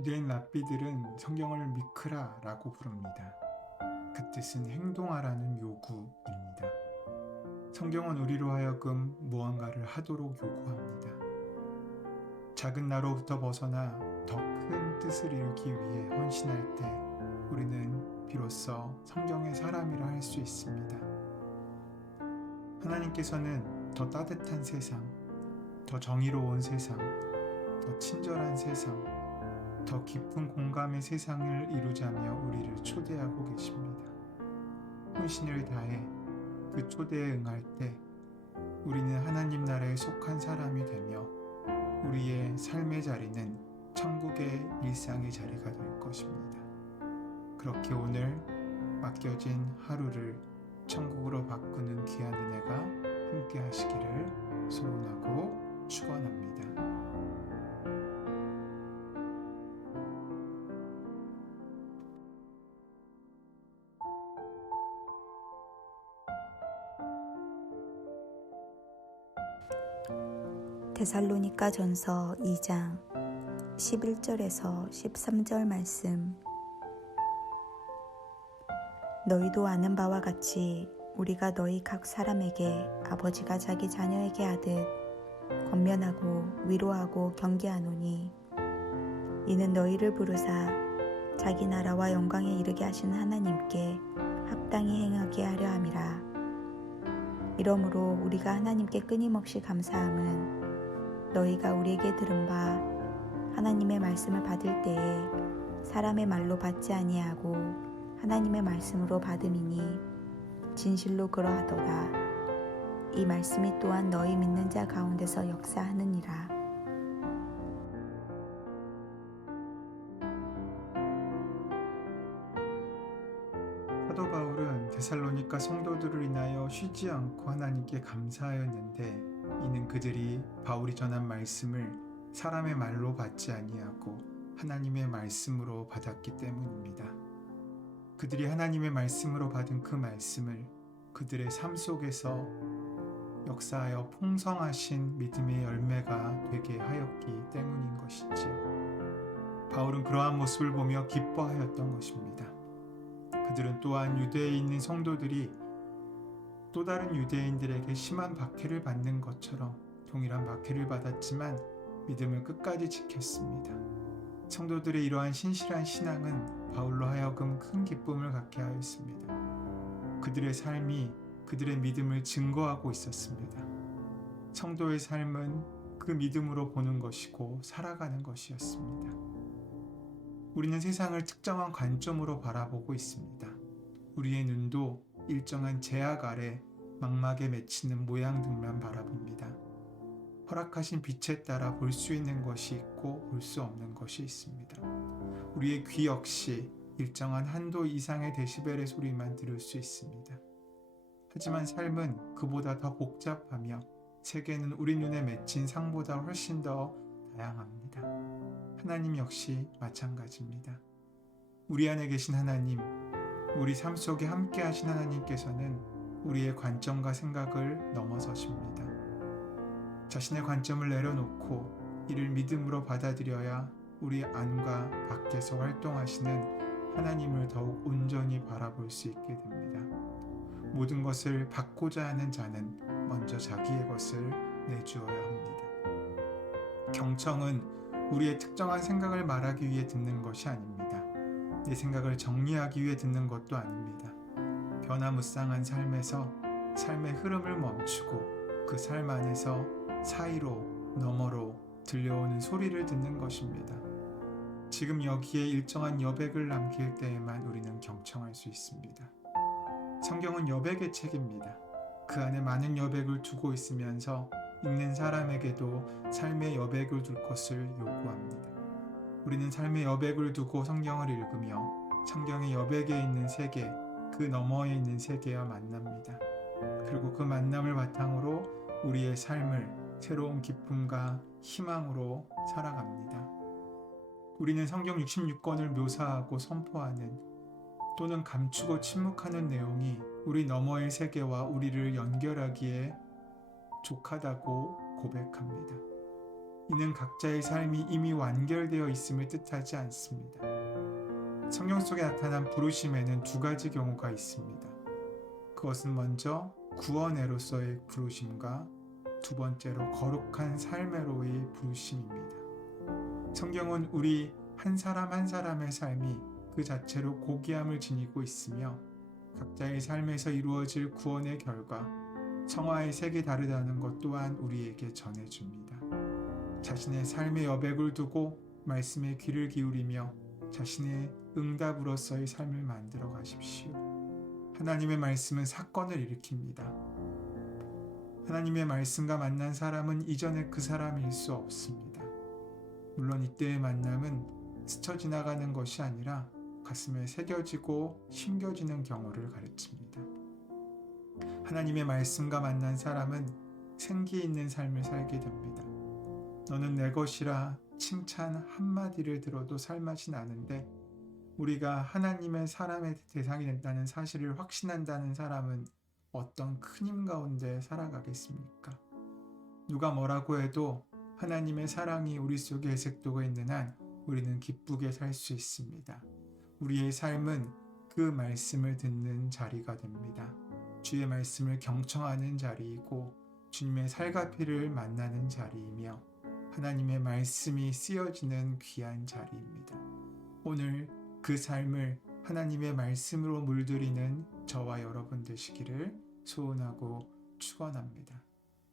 유대인 랍비들은 성경을 미크라라고 부릅니다. 그 뜻은 행동하라는 요구입니다. 성경은 우리로 하여금 무언가를 하도록 요구합니다. 작은 나로부터 벗어나 더 큰 뜻을 이루기 위해 헌신할 때 우리는 비로소 성경의 사람이라 할 수 있습니다. 하나님께서는 더 따뜻한 세상, 더 정의로운 세상, 더 친절한 세상, 더 깊은 공감의 세상을 이루자며 우리를 초대하고 계십니다. 혼신을 다해 그 초대에 응할 때 우리는 하나님 나라에 속한 사람이 되며 우리의 삶의 자리는 천국의 일상의 자리가 될 것입니다. 그렇게 오늘 맡겨진 하루를 천국으로 바꾸는 귀한 은혜가 함께 하시기를 소원하고 축원합니다. 데살로니가 전서 2장 11절에서 13절 말씀. 너희도 아는 바와 같이 우리가 너희 각 사람에게 아버지가 자기 자녀에게 하듯 권면하고 위로하고 경계하노니 이는 너희를 부르사 자기 나라와 영광에 이르게 하신 하나님께 합당히 행하게 하려 함이라. 이러므로 우리가 하나님께 끊임없이 감사함은 너희가 우리에게 들은 바 하나님의 말씀을 받을 때에 사람의 말로 받지 아니하고 하나님의 말씀으로 받음이니 진실로 그러하도다. 이 말씀이 또한 너희 믿는 자 가운데서 역사하느니라. 사도 바울은 데살로니가 성도들을 인하여 쉬지 않고 하나님께 감사하였는데 이는 그들이 바울이 전한 말씀을 사람의 말로 받지 아니하고 하나님의 말씀으로 받았기 때문입니다. 그들이 하나님의 말씀으로 받은 그 말씀을 그들의 삶 속에서 역사하여 풍성하신 믿음의 열매가 되게 하였기 때문인 것이지요. 바울은 그러한 모습을 보며 기뻐하였던 것입니다. 그들은 또한 유대에 있는 성도들이 또 다른 유대인들에게 심한 박해를 받는 것처럼 동일한 박해를 받았지만 믿음을 끝까지 지켰습니다. 성도들의 이러한 신실한 신앙은 바울로 하여금 큰 기쁨을 갖게 하였습니다. 그들의 삶이 그들의 믿음을 증거하고 있었습니다. 성도의 삶은 그 믿음으로 보는 것이고 살아가는 것이었습니다. 우리는 세상을 특정한 관점으로 바라보고 있습니다. 우리의 눈도 일정한 제약 아래 망막에 맺히는 모양들만 바라봅니다. 허락하신 빛에 따라 볼 수 있는 것이 있고 볼 수 없는 것이 있습니다. 우리의 귀 역시 일정한 한도 이상의 데시벨의 소리만 들을 수 있습니다. 하지만 삶은 그보다 더 복잡하며 세계는 우리 눈에 맺힌 상보다 훨씬 더 다양합니다. 하나님 역시 마찬가지입니다. 우리 안에 계신 하나님, 우리 삶 속에 함께 하신 하나님께서는 우리의 관점과 생각을 넘어서십니다. 자신의 관점을 내려놓고 이를 믿음으로 받아들여야 우리 안과 밖에서 활동하시는 하나님을 더욱 온전히 바라볼 수 있게 됩니다. 모든 것을 받고자 하는 자는 먼저 자기의 것을 내주어야 합니다. 경청은 우리의 특정한 생각을 말하기 위해 듣는 것이 아닙니다. 내 생각을 정리하기 위해 듣는 것도 아닙니다. 변화무쌍한 삶에서 삶의 흐름을 멈추고 그 삶 안에서 사이로 너머로 들려오는 소리를 듣는 것입니다. 지금 여기에 일정한 여백을 남길 때에만 우리는 경청할 수 있습니다. 성경은 여백의 책입니다. 그 안에 많은 여백을 두고 있으면서 읽는 사람에게도 삶의 여백을 둘 것을 요구합니다. 우리는 삶의 여백을 두고 성경을 읽으며 성경의 여백에 있는 세계, 그 너머에 있는 세계와 만납니다. 그리고 그 만남을 바탕으로 우리의 삶을 새로운 기쁨과 희망으로 살아갑니다. 우리는 성경 66권을 묘사하고 선포하는 또는 감추고 침묵하는 내용이 우리 너머의 세계와 우리를 연결하기에 족하다고 고백합니다. 이는 각자의 삶이 이미 완결되어 있음을 뜻하지 않습니다. 성경 속에 나타난 부르심에는 두 가지 경우가 있습니다. 그것은 먼저 구원애로서의 부르심과 두 번째로 거룩한 삶애로의 부르심입니다. 성경은 우리 한 사람 한 사람의 삶이 그 자체로 고귀함을 지니고 있으며 각자의 삶에서 이루어질 구원의 결과 성화의 색이 다르다는 것 또한 우리에게 전해줍니다. 자신의 삶의 여백을 두고 말씀에 귀를 기울이며 자신의 응답으로서의 삶을 만들어 가십시오. 하나님의 말씀은 사건을 일으킵니다. 하나님의 말씀과 만난 사람은 이전에 그 사람일 수 없습니다. 물론 이때의 만남은 스쳐 지나가는 것이 아니라 가슴에 새겨지고 심겨지는 경우를 가르칩니다. 하나님의 말씀과 만난 사람은 생기 있는 삶을 살게 됩니다. 너는 내 것이라 칭찬 한마디를 들어도 살맛이 나는데 우리가 하나님의 사람의 대상이 된다는 사실을 확신한다는 사람은 어떤 큰 힘 가운데 살아가겠습니까? 누가 뭐라고 해도 하나님의 사랑이 우리 속에 애색도가 있는 한 우리는 기쁘게 살 수 있습니다. 우리의 삶은 그 말씀을 듣는 자리가 됩니다. 주의 말씀을 경청하는 자리이고 주님의 살과 피를 만나는 자리이며 하나님의 말씀이 쓰여지는 귀한 자리입니다. 오늘 그 삶을 하나님의 말씀으로 물들이는 저와 여러분 되시기를 소원하고 축원합니다.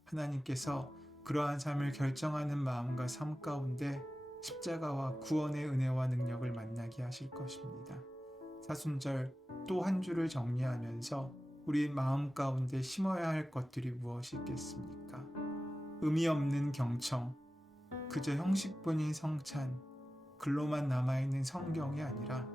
하나님께서 그러한 삶을 결정하는 마음과 삶 가운데 십자가와 구원의 은혜와 능력을 만나게 하실 것입니다. 사순절 또 한 주를 정리하면서 우리 마음 가운데 심어야 할 것들이 무엇이 있겠습니까? 의미 없는 경청, 그저 형식뿐인 성찬, 글로만 남아있는 성경이 아니라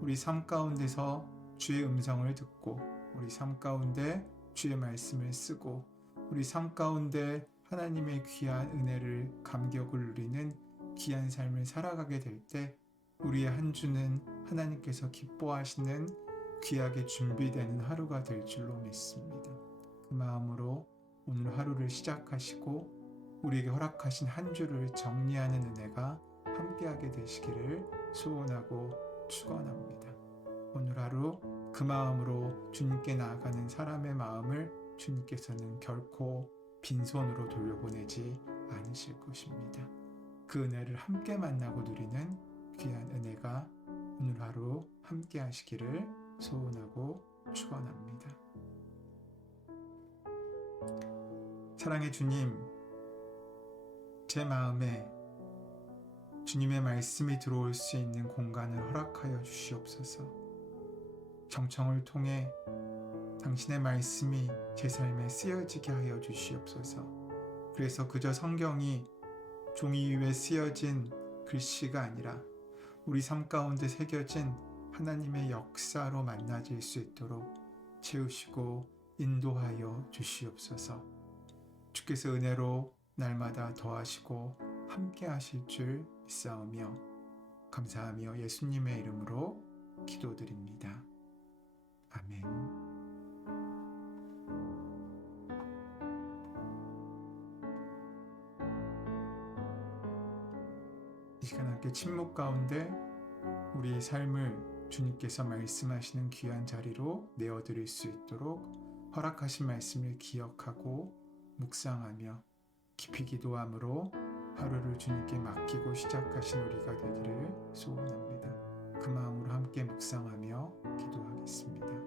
우리 삶 가운데서 주의 음성을 듣고 우리 삶 가운데 주의 말씀을 쓰고 우리 삶 가운데 하나님의 귀한 은혜를 감격을 누리는 귀한 삶을 살아가게 될 때 우리의 한 주는 하나님께서 기뻐하시는 귀하게 준비되는 하루가 될 줄로 믿습니다. 그 마음으로 오늘 하루를 시작하시고 우리에게 허락하신 한 주를 정리하는 은혜가 함께하게 되시기를 소원하고 축원합니다. 오늘 하루 그 마음으로 주님께 나아가는 사람의 마음을 주님께서는 결코 빈손으로 돌려보내지 않으실 것입니다. 그 은혜를 함께 만나고 누리는 귀한 은혜가 오늘 하루 함께 하시기를 소원하고 축원합니다. 사랑의 주님, 제 마음에 주님의 말씀이 들어올 수 있는 공간을 허락하여 주시옵소서. 경청을 통해 당신의 말씀이 제 삶에 쓰여지게 하여 주시옵소서. 그래서 그저 성경이 종이 위에 쓰여진 글씨가 아니라 우리 삶 가운데 새겨진 하나님의 역사로 만나질 수 있도록 채우시고 인도하여 주시옵소서. 주께서 은혜로 날마다 더하시고 함께 하실 줄 믿사오며 감사하며 예수님의 이름으로 기도드립니다. 아멘. 이 시간 함께 침묵 가운데 우리의 삶을 주님께서 말씀하시는 귀한 자리로 내어드릴 수 있도록 허락하신 말씀을 기억하고 묵상하며 깊이 기도함으로 하루를 주님께 맡기고 시작하신 우리가 되기를 소원합니다. 그 마음으로 함께 묵상하며 기도하겠습니다.